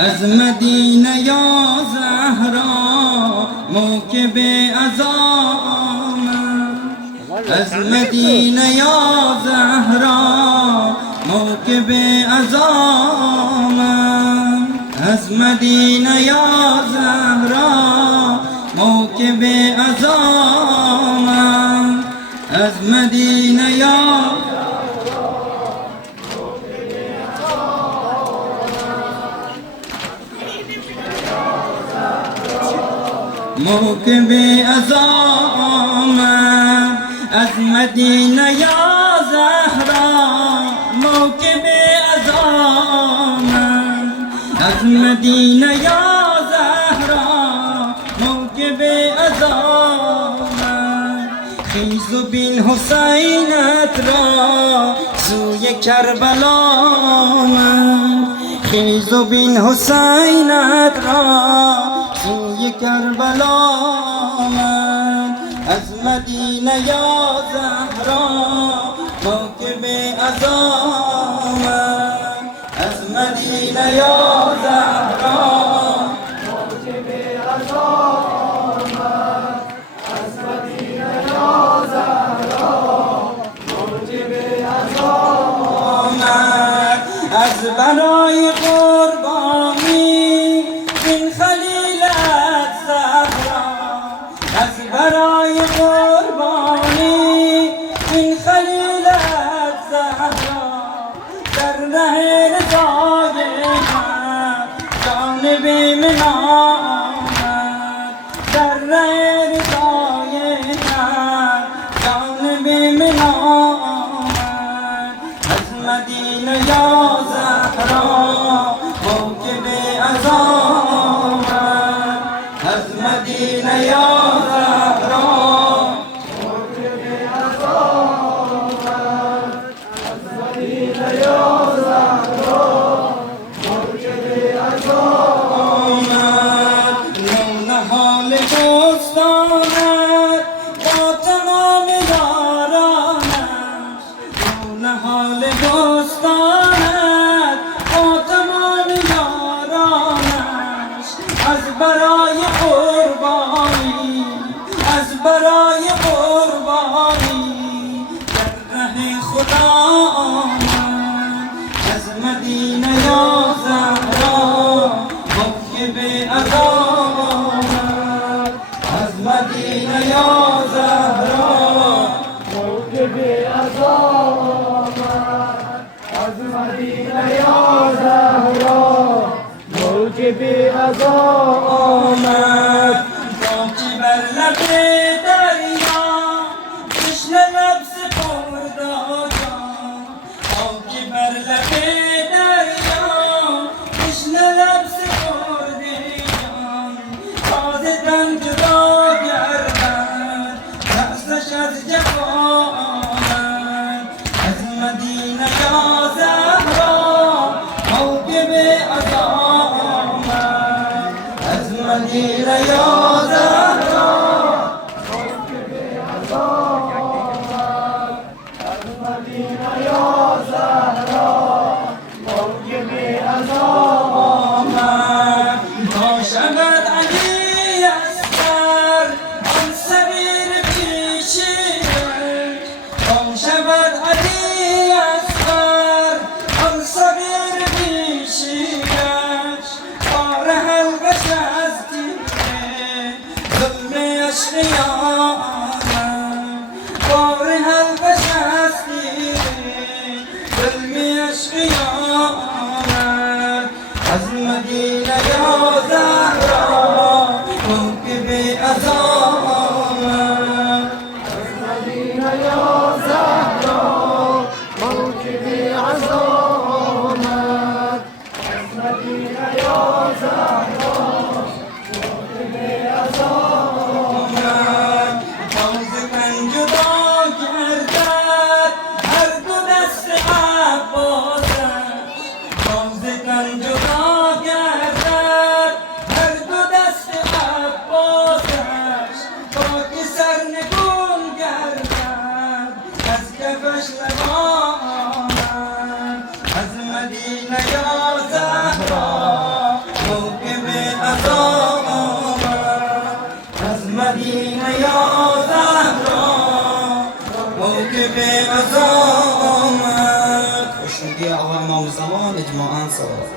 از مدینه یا زهرا موکب عظام، از مدینه یا زهرا موکب عظام، از مدینه یا زهرا موکب عظام، از مدینه یا موکب عظام، از مدینه یا زهرا موکب عظام، از مدینه یا زهرا موکب عظام. خیز و بین حسینت را سوی کربلا، خیز و بین حسینت را سوی کربلا، از مدینه یا زهرا موکب عظام، از مدینه یا زهرا موکب عظام، از مدینه یا زهرا موکب عظام. از برای قربانی این خلیلت زهرا، از برای قربانی این خلیلت زهرا، در ره رضای من جانب من آمد، در ره رضای من جانب من آمد. از مدینه یا زهرا موکب عظام، از مدینه یا زهرا موکب عظام، از مدینه یا زهرا موکب عظام. نونهال دوستانت با تمام یارانش، نونهال دوستانت با تمام یارانش، از برای قربانی، از برای قربانی در ره خدا آمد. از مدینه یا زهرا موکب عظام، از مدینه یا زهرا موکب عظام، از مدینه یا زهرا موکب عظام. باکی بر لب دریا تشنه لب سپرد جان، باکی بر لب دریا تشنه لب سپرد جان، تازه تن جدا گردد رأسش از جفا آمد. از مدینه یا زهرا موکب عظام، از مدینه یا زهرا موکب عظام، از مدینه یا زهرا موکب عظام. تا شود علی اصغر آن صغیر پیشینش، تا شود علی اصغر آن صغیر پیشینش، کار حلقش از دیده ظلم اشقیانم، کار حلقش از دیده ظلم اشقیانم. از مدینه یا زهرا موکب عظام، از مدینه یا زهرا موکب عظام، از مدینه یا زهرا موکب عظام. تازه من جدا گردد هر دو دست عباسش، تازه من جدا گردد هر دو دست عباسش، تا که سرنگون گردد از کفش لبا آمد. از مدینه یا زهرا موكب أزامت از مدینه یا زهرا موكب أزامت. خوشنودی آقا امام زمان اجماعاً صلوات.